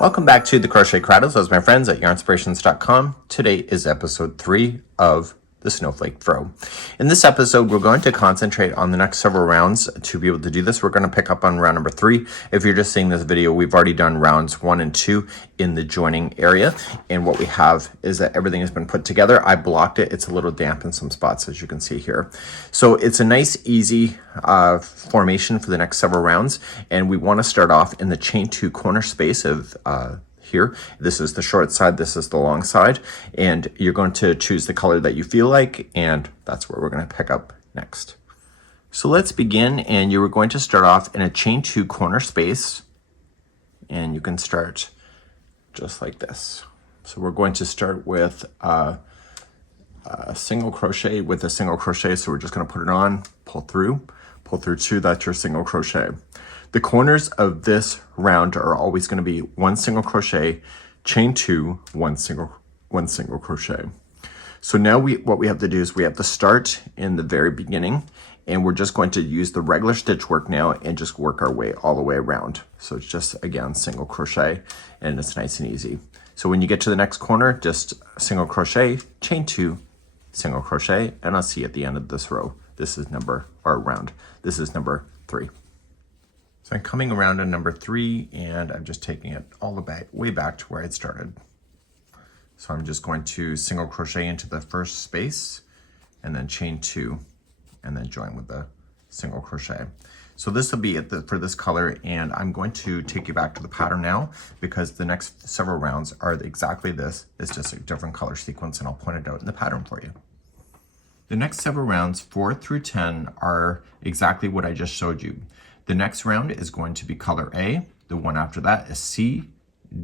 Welcome back to the Crochet Cradles as my friends at yarnspirations.com. Today is episode 3 of the Snowflake Throw. In this episode, we're going to concentrate on the next several rounds. To be able to do this, we're going to pick up on round number 3. If you're just seeing this video, we've already done rounds 1 and 2 in the joining area. And what we have is that everything has been put together. I blocked it. It's a little damp in some spots, as you can see here. So it's a nice, easy formation for the next several rounds. And we want to start off in the chain 2 corner space of here. This is the short side, this is the long side, and you're going to choose the color that you feel like, and that's where we're going to pick up next. So let's begin, and you are going to start off in a chain 2 corner space, and you can start just like this. So we're going to start with a single crochet with a single crochet, so we're just going to put it on, pull through 2, that's your single crochet. The corners of this round are always going to be 1 single crochet, chain 2, 1 single crochet. So now what we have to do is we have to start in the very beginning, and we're just going to use the regular stitch work now and just work our way all the way around. So it's just, again, single crochet, and it's nice and easy. So when you get to the next corner, just single crochet, chain 2, single crochet, and I'll see you at the end of this row. This is round. This is number 3. So I'm coming around to number 3, and I'm just taking it all the way back to where I'd started. So I'm just going to single crochet into the first space, and then chain 2, and then join with the single crochet. So this will be it for this color, and I'm going to take you back to the pattern now because the next several rounds are exactly this. It's just a different color sequence, and I'll point it out in the pattern for you. The next several rounds, 4 through 10, are exactly what I just showed you. The next round is going to be color A. The one after that is C,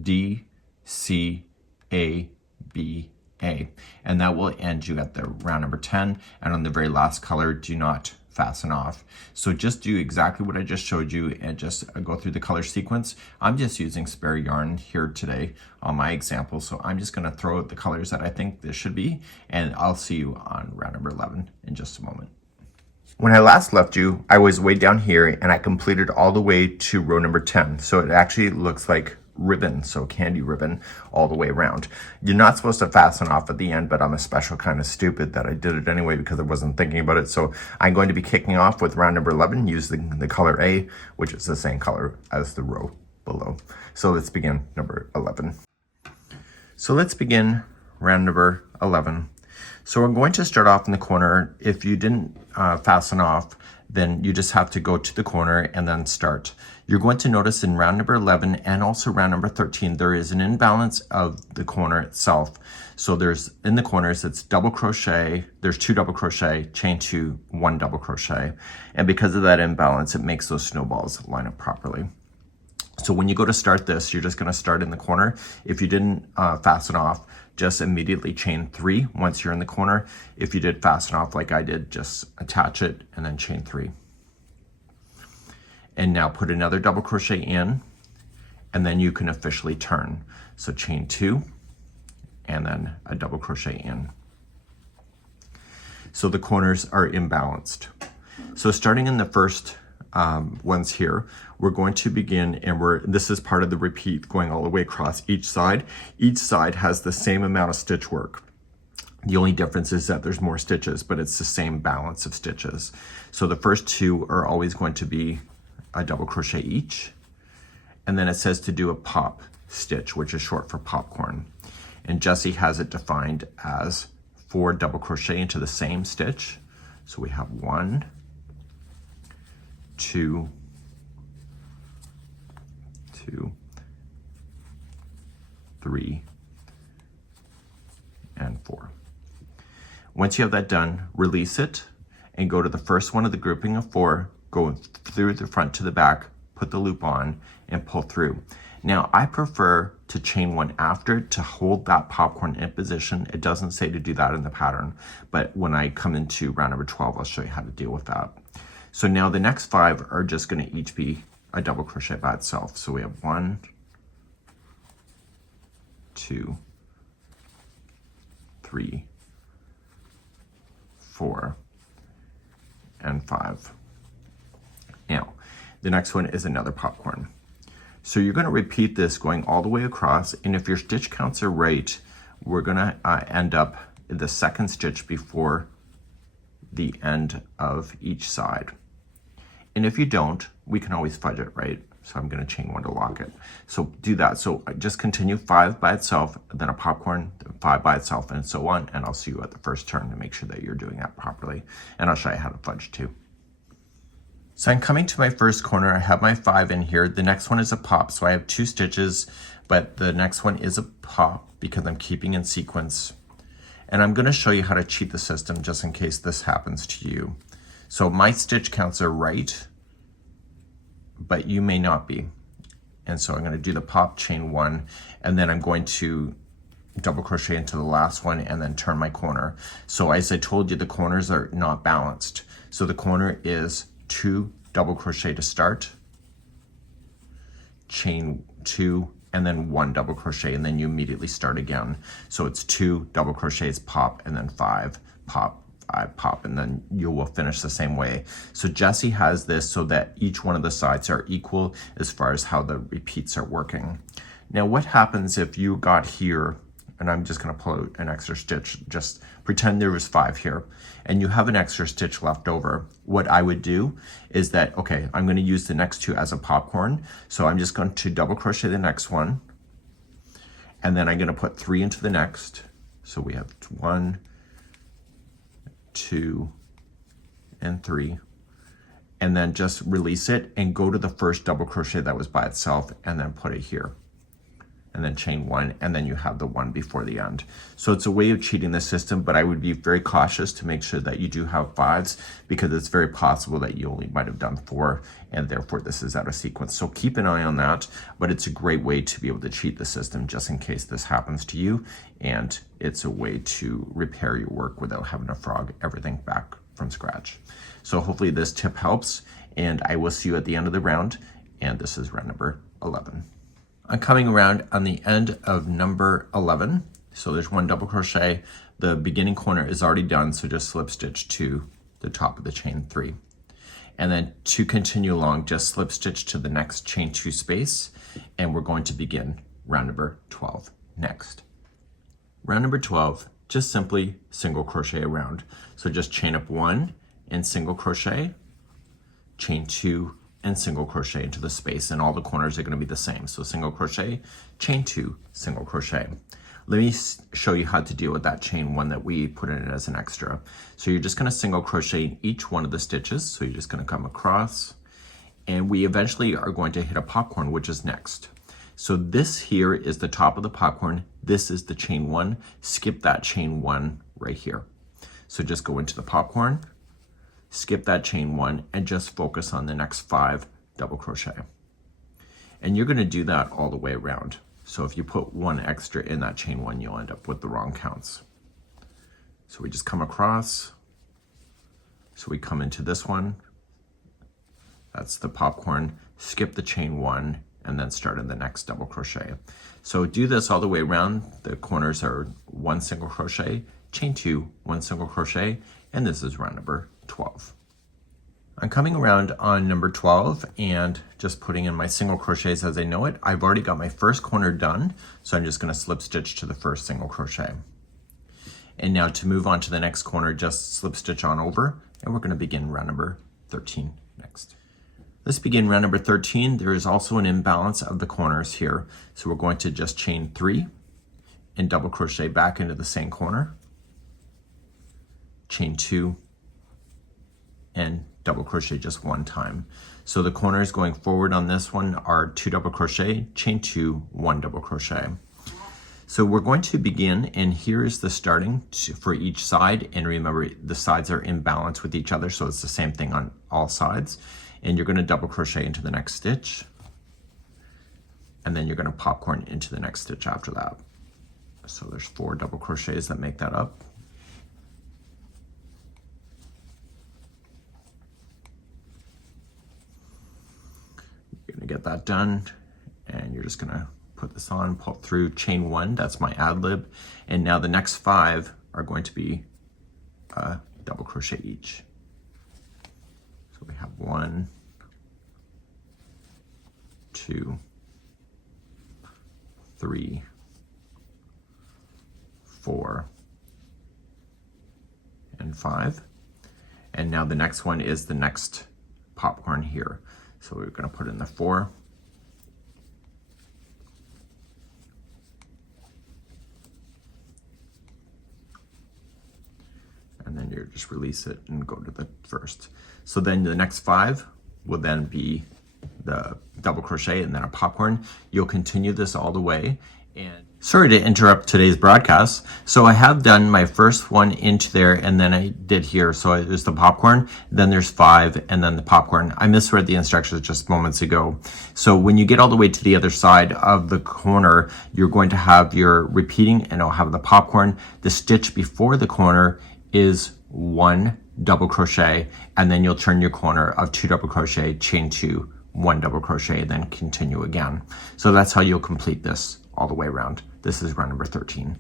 D, C, A, B, A. And that will end you at the round number 10. And on the very last color, do not fasten off. So just do exactly what I just showed you and just go through the color sequence. I'm just using spare yarn here today on my example. So I'm just going to throw out the colors that I think this should be. And I'll see you on round number 11 in just a moment. When I last left you, I was way down here and I completed all the way to row number 10. So it actually looks like ribbon, so candy ribbon all the way around. You're not supposed to fasten off at the end, but I'm a special kind of stupid that I did it anyway because I wasn't thinking about it. So I'm going to be kicking off with round number 11 using the color A, which is the same color as the row below. So let's begin number 11. So let's begin round number 11. So we're going to start off in the corner. If you didn't fasten off, then you just have to go to the corner and then start. You're going to notice in round number 11 and also round number 13, there is an imbalance of the corner itself. So there's, in the corners, it's double crochet, there's 2 double crochet, chain 2, 1 double crochet. And because of that imbalance, it makes those snowballs line up properly. So when you go to start this, you're just going to start in the corner. If you didn't fasten off, just immediately chain 3 once you're in the corner. If you did fasten off like I did, just attach it and then chain 3. And now put another double crochet in, and then you can officially turn. So chain 2 and then a double crochet in. So the corners are imbalanced. So starting in the first ones here, we're going to begin, and this is part of the repeat going all the way across each side. Each side has the same amount of stitch work. The only difference is that there's more stitches, but it's the same balance of stitches. So the first 2 are always going to be a double crochet each. And then it says to do a pop stitch, which is short for popcorn. And Jessie has it defined as 4 double crochet into the same stitch. So we have 1, 2, 3, and 4. Once you have that done, release it and go to the first one of the grouping of 4, go through the front to the back, put the loop on, and pull through. Now, I prefer to chain 1 after to hold that popcorn in position. It doesn't say to do that in the pattern, but when I come into round number 12, I'll show you how to deal with that. So now the next 5 are just going to each be a double crochet by itself. So we have 1, 2, 3, 4, and 5. Now, the next one is another popcorn. So you're going to repeat this going all the way across, and if your stitch counts are right, we're going to end up in the second stitch before the end of each side. And if you don't, we can always fudge it, right? So I'm going to chain 1 to lock it. So do that. So just continue 5 by itself, then a popcorn, 5 by itself, and so on. And I'll see you at the first turn to make sure that you're doing that properly. And I'll show you how to fudge too. So I'm coming to my first corner. I have my 5 in here. The next one is a pop. So I have 2 stitches, but the next one is a pop because I'm keeping in sequence. And I'm going to show you how to cheat the system just in case this happens to you. So my stitch counts are right, but you may not be. And so I'm going to do the pop, chain 1, and then I'm going to double crochet into the last one and then turn my corner. So as I told you, the corners are not balanced. So the corner is 2 double crochet to start, chain 2, and then 1 double crochet, and then you immediately start again. So it's 2 double crochets, pop, and then 5, pop, 5, pop, and then you will finish the same way. So Jessie has this so that each one of the sides are equal as far as how the repeats are working. Now what happens if you got here, and I'm just going to pull out an extra stitch, just pretend there was 5 here, and you have an extra stitch left over. What I would do is that, okay, I'm going to use the next 2 as a popcorn, so I'm just going to double crochet the next one, and then I'm going to put 3 into the next. So we have 1, 2, and 3, and then just release it and go to the first double crochet that was by itself and then put it here, and then chain 1, and then you have the 1 before the end. So it's a way of cheating the system, but I would be very cautious to make sure that you do have 5s, because it's very possible that you only might have done 4, and therefore this is out of sequence. So keep an eye on that, but it's a great way to be able to cheat the system just in case this happens to you, and it's a way to repair your work without having to frog everything back from scratch. So hopefully this tip helps, and I will see you at the end of the round, and this is round number 11. I'm coming around on the end of number 11. So there's 1 double crochet. The beginning corner is already done, so just slip stitch to the top of the chain 3. And then to continue along, just slip stitch to the next chain 2 space, and we're going to begin round number 12 next. Round number 12, just simply single crochet around. So just chain up 1 and single crochet, chain 2, and single crochet into the space, and all the corners are going to be the same. So single crochet, chain 2, single crochet. Let me show you how to deal with that chain 1 that we put in it as an extra. So you're just going to single crochet in each one of the stitches. So you're just going to come across, and we eventually are going to hit a popcorn, which is next. So this here is the top of the popcorn. This is the chain 1. Skip that chain 1 right here. So just go into the popcorn, skip that chain 1, and just focus on the next 5 double crochet. And you're going to do that all the way around. So if you put 1 extra in that chain 1, you'll end up with the wrong counts. So we just come across, so we come into this one, that's the popcorn, skip the chain 1, and then start in the next double crochet. So do this all the way around. The corners are 1 single crochet, chain 2, 1 single crochet, and this is round number 12. I'm coming around on number 12 and just putting in my single crochets as I know it. I've already got my first corner done, so I'm just going to slip stitch to the first single crochet. And now to move on to the next corner, just slip stitch on over, and we're going to begin round number 13 next. Let's begin round number 13. There is also an imbalance of the corners here, so we're going to just chain 3 and double crochet back into the same corner, chain 2, and double crochet just 1 time. So the corners going forward on this one are 2 double crochet, chain 2, 1 double crochet. So we're going to begin, and here is the starting for each side, and remember the sides are in balance with each other, so it's the same thing on all sides. And you're going to double crochet into the next stitch, and then you're going to popcorn into the next stitch after that. So there's 4 double crochets that make that up. You're going to get that done, and you're just going to put this on, pull through, chain 1, that's my ad lib, and now the next 5 are going to be double crochet each. So we have 1, 2, 3, 4, and 5. And now the next one is the next popcorn here. So we're going to put in the 4. And then you just release it and go to the first. So then the next 5 will then be the double crochet and then a popcorn. You'll continue this all the way. And sorry to interrupt today's broadcast. So I have done my first one into there, and then I did here. So there's the popcorn, then there's 5, and then the popcorn. I misread the instructions just moments ago. So when you get all the way to the other side of the corner, you're going to have your repeating, and it'll have the popcorn. The stitch before the corner is 1 double crochet, and then you'll turn your corner of 2 double crochet, chain 2, 1 double crochet, then continue again. So that's how you'll complete this all the way around. This is round number 13.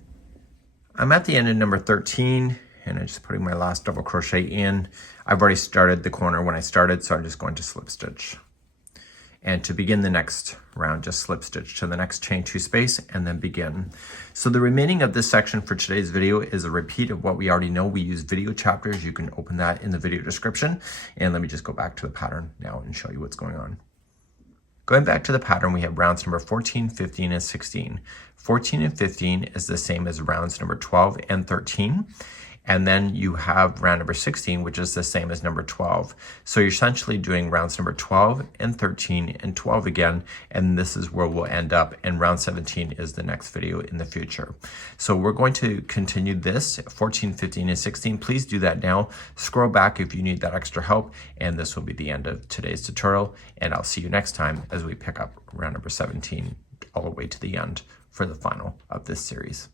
I'm at the end of number 13, and I'm just putting my last double crochet in. I've already started the corner when I started, so I'm just going to slip stitch. And to begin the next round, just slip stitch to the next chain 2 space and then begin. So the remaining of this section for today's video is a repeat of what we already know. We use video chapters. You can open that in the video description. And let me just go back to the pattern now and show you what's going on. Going back to the pattern, we have rounds number 14, 15, and 16. 14 and 15 is the same as rounds number 12 and 13. And then you have round number 16, which is the same as number 12. So you're essentially doing rounds number 12 and 13 and 12 again, and this is where we'll end up, and round 17 is the next video in the future. So we're going to continue this, 14, 15, and 16. Please do that now. Scroll back if you need that extra help, and this will be the end of today's tutorial, and I'll see you next time as we pick up round number 17 all the way to the end for the final of this series.